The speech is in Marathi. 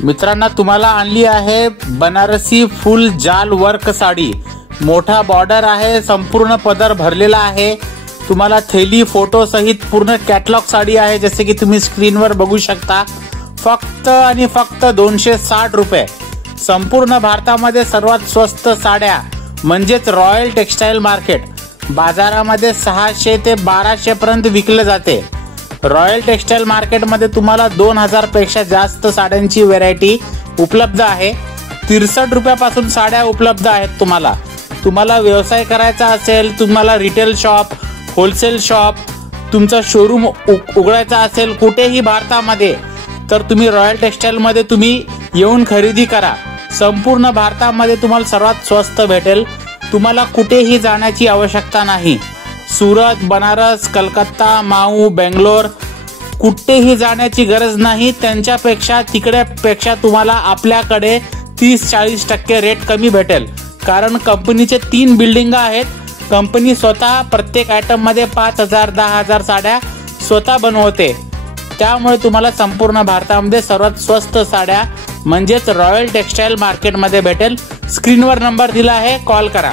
मित्रांनो, तुम्हाला आणली आहे बनारसी फुल जाल वर्क साडी। मोठा बॉर्डर आहे, संपूर्ण पदर भरलेला आहे। तुम्हाला थैली फोटो सहित पूर्ण कॅटलॉग साडी आहे, जसे की तुम्ही स्क्रीनवर बघू शकता। फक्त आणि फक्त 260 रुपये। संपूर्ण भारतामध्ये सर्वात स्वस्त साड्या म्हणजेच रॉयल टेक्सटाईल मार्केट। बाजारामध्ये 600 ते 1200 पर्यंत विकले जाते। रॉयल टेक्सटाईल मार्केटमध्ये तुम्हाला 2000 पेक्षा जास्त साड्यांची व्हरायटी उपलब्ध आहे। 63 रुपयापासून साड्या उपलब्ध आहेत। तुम्हाला व्यवसाय करायचा असेल, तुम्हाला रिटेल शॉप, होलसेल शॉप, तुमचा शोरूम उघडायचा असेल कुठेही भारतामध्ये, तर तुम्ही रॉयल टेक्सटाईल मध्ये तुम्ही येऊन खरेदी करा। संपूर्ण भारतामध्ये तुम्हाला सर्वात स्वस्त भेटेल। तुम्हाला कुठेही जाण्याची आवश्यकता नाही। सुरत, बनारस, कलकत्ता, माऊ, बेंगलोर कुठेही जाण्याची गरज नाही। तिकडेपेक्षा तुम्हाला आपल्याकडे 30-40% रेट कमी भेटेल, कारण कंपनीचे 3 बिल्डिंग आहेत। कंपनी स्वतः प्रत्येक आयटम मध्ये 5000-10,000 साड्या स्वतः बनवते। त्यामुळे तुम्हाला संपूर्ण भारतामध्ये सर्वात स्वस्त साड्या म्हणजेच रॉयल टेक्सटाईल मार्केटमध्ये भेटेल। स्क्रीनवर नंबर दिला आहे, कॉल करा।